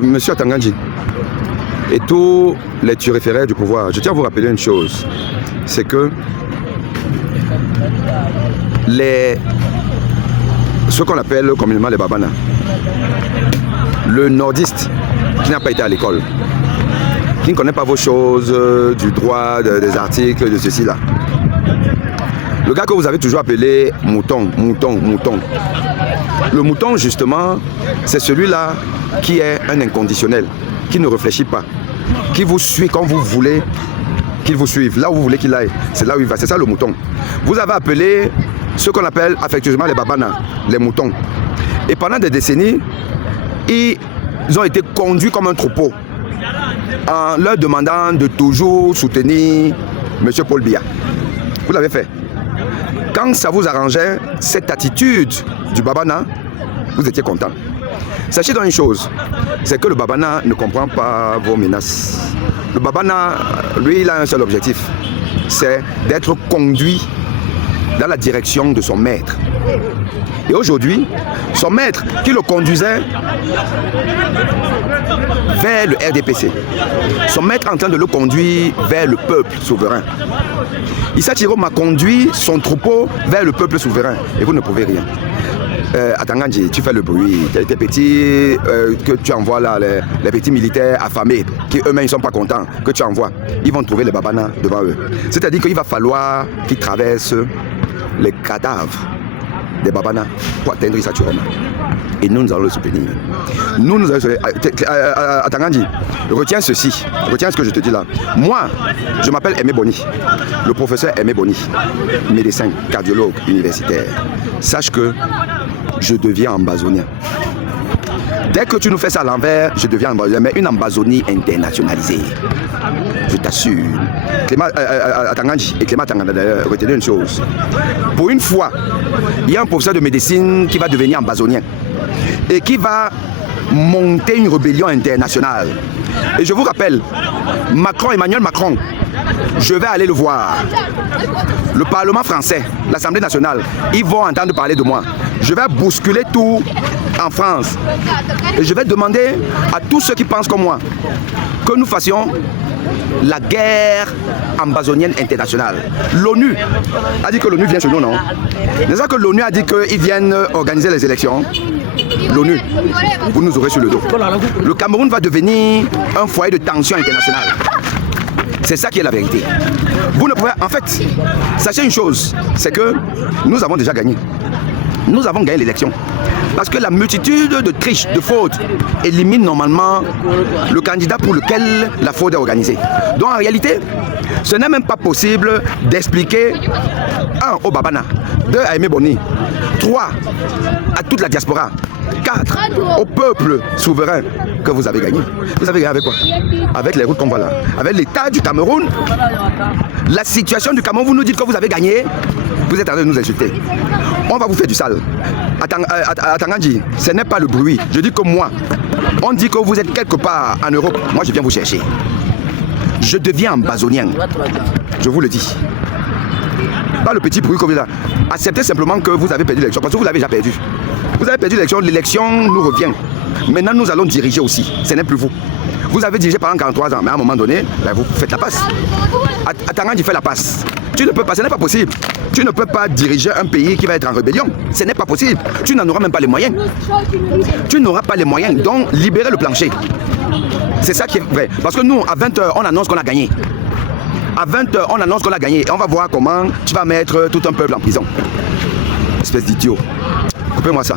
Monsieur Atangandji, et tous les turiféraires du pouvoir, je tiens à vous rappeler une chose, c'est que ce qu'on appelle communément les babana, le nordiste qui n'a pas été à l'école, qui ne connaît pas vos choses, du droit, des articles, de ceci là. Le gars que vous avez toujours appelé mouton. Le mouton, justement, c'est celui-là qui est un inconditionnel, qui ne réfléchit pas, qui vous suit quand vous voulez qu'il vous suive. Là où vous voulez qu'il aille, c'est là où il va. C'est ça le mouton. Vous avez appelé ce qu'on appelle affectueusement les babana, les moutons. Et pendant des décennies, ils ont été conduits comme un troupeau en leur demandant de toujours soutenir M. Paul Biya. Vous l'avez fait. Quand ça vous arrangeait, cette attitude du babana, vous étiez content. Sachez donc une chose, c'est que le babana ne comprend pas vos menaces. Le babana, lui, il a un seul objectif, c'est d'être conduit dans la direction de son maître. Et aujourd'hui, son maître qui le conduisait vers le RDPC, son maître est en train de le conduire vers le peuple souverain. Issa Thiro m'a conduit son troupeau vers le peuple souverain et vous ne pouvez rien. Atangandji, tu fais le bruit, tes petits que tu envoies là, les petits militaires affamés, qui eux-mêmes ne sont pas contents, que tu envoies, ils vont trouver les babanas devant eux. C'est-à-dire qu'il va falloir qu'ils traversent les cadavres des babanas pour atteindre Issa Thiro. Et nous allons le soutenir. Nous allons Atangandji, retiens ceci, retiens ce que je te dis là. Moi, je m'appelle Aimé Boni, le professeur Aimé Boni, médecin, cardiologue, universitaire. Sache que je deviens ambazonien. Dès que tu nous fais ça à l'envers, je deviens ambazonien, mais une ambazonie internationalisée. Je t'assure. Clément Atangandji et Clément Atanganda d'ailleurs, retenez une chose. Pour une fois, il y a un professeur de médecine qui va devenir ambazonien et qui va monter une rébellion internationale. Et je vous rappelle, Emmanuel Macron, je vais aller le voir. Le Parlement français, l'Assemblée nationale, ils vont entendre parler de moi. Je vais bousculer tout en France. Et je vais demander à tous ceux qui pensent comme moi que nous fassions la guerre ambazonienne internationale. L'ONU a dit que l'ONU vient chez nous, non? C'est ça que l'ONU a dit qu'ils viennent organiser les élections. L'ONU, vous nous aurez sur le dos. Le Cameroun va devenir un foyer de tension internationale. C'est ça qui est la vérité. Vous ne pouvez... En fait, sachez une chose, c'est que nous avons déjà gagné. Nous avons gagné l'élection. Parce que la multitude de triches, de fautes, élimine normalement le candidat pour lequel la faute est organisée. Donc en réalité, ce n'est même pas possible d'expliquer 1 au Babana, 2 à Aimé Boni, 3 à toute la diaspora, 4 au peuple souverain que vous avez gagné. Vous avez gagné avec quoi? Avec les routes qu'on voit là. Avec l'état du Cameroun. La situation du Cameroun, vous nous dites que vous avez gagné. Vous êtes en train de nous insulter. On va vous faire du sale. Atangandji, ce n'est pas le bruit. Je dis que moi, on dit que vous êtes quelque part en Europe. Moi, je viens vous chercher. Je deviens ambazonien. Je vous le dis. Pas le petit bruit que vous avez. Acceptez simplement que vous avez perdu l'élection. Parce que vous l'avez déjà perdu. Vous avez perdu l'élection. L'élection nous revient. Maintenant, nous allons diriger aussi. Ce n'est plus vous. Vous avez dirigé pendant 43 ans. Mais à un moment donné, ben, vous faites la passe. Atangandji fait la passe. Tu ne peux pas, ce n'est pas possible. Tu ne peux pas diriger un pays qui va être en rébellion. Ce n'est pas possible. Tu n'en auras même pas les moyens. Tu n'auras pas les moyens. Donc, libérez le plancher. C'est ça qui est vrai. Parce que nous, à 20h, on annonce qu'on a gagné. À 20h, on annonce qu'on a gagné. Et on va voir comment tu vas mettre tout un peuple en prison. Espèce d'idiot. Coupez-moi ça.